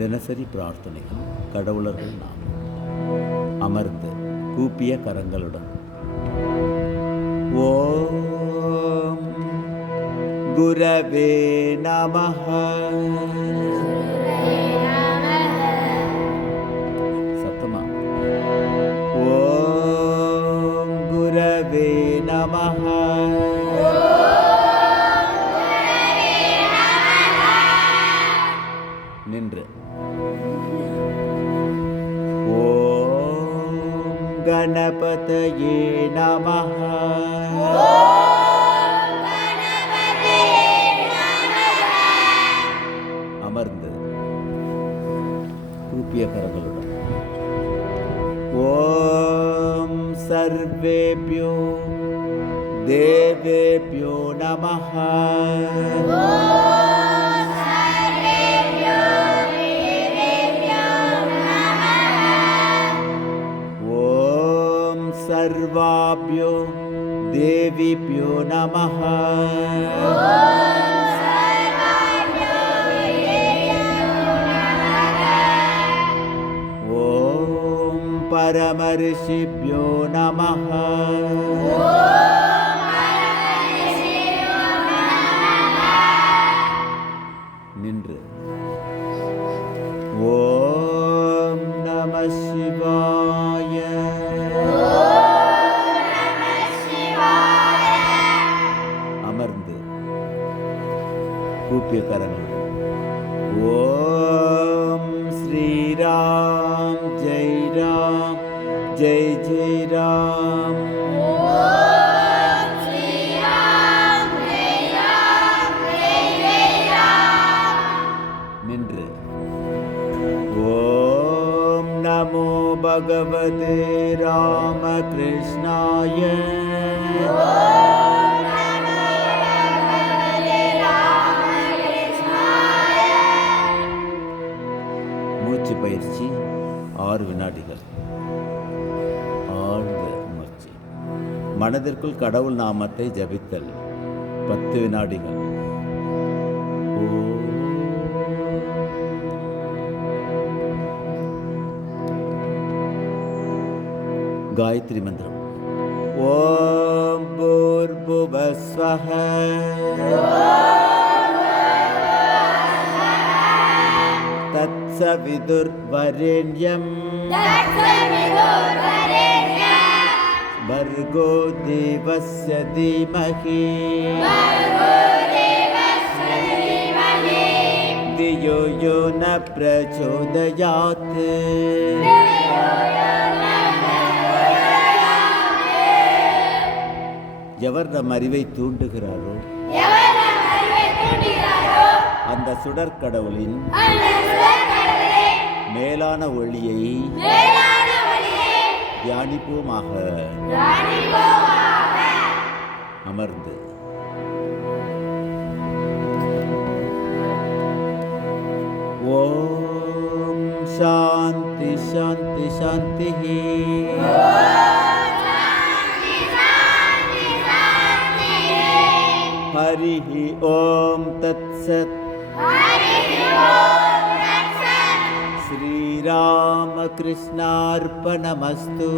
தினசரி பிரார்த்தனைகள். கடவுளர்கள் நாம் அமர்ந்து கூப்பிய கரங்களுடன் ஓம் குரவே நமஹ. சத்தமா ஓம் குரவே நமஹ. நின்று ஓம் கணபதயே நமஹ. அமர்ந்து கூப்பிய கரங்களுடன் ஓம் சர்வேப்யோ தேவேப்யோ நமஹ. ஓம் சர்வாப்யோ தேவிப்யோ நமஹ. ஓம் பரமரிஷிப்யோ நமஹ. நின்று ஓம் நம சிவாய. அமர்ந்து கூப்பிய கரங்கள் ஓம் ஸ்ரீராம் ஜெய் ராம் ஜெய் ஜெய் ராம். நின்று ஓம் நமோ பகவதே ராமகிருஷ்ணாய. மூச்சு பயிற்சி 6 வினாடிகள். ஆழ்ந்த மூச்சு. மனதிற்குள் கடவுள் நாமத்தை ஜபித்தல் 10 வினாடிகள். காயத்ரி மந்திரம். ஓம் பூர்புவஸ்வஹ தத்சவிதுர்வரேண்யம் भर्गो देवस्य धीमहि धियो यो न प्रचोदयात्. எவர் நம் அறிவை தூண்டுகிறாரோ அந்த சுடற்கடவுளின் மேலான ஒளியை தியானிப்போமாக. அமர்ந்து ஓம் சாந்தி சாந்தி சாந்தி. ஹரி ஓம் தத்சத். श्रीरामकृष्णार्पणमस्तु.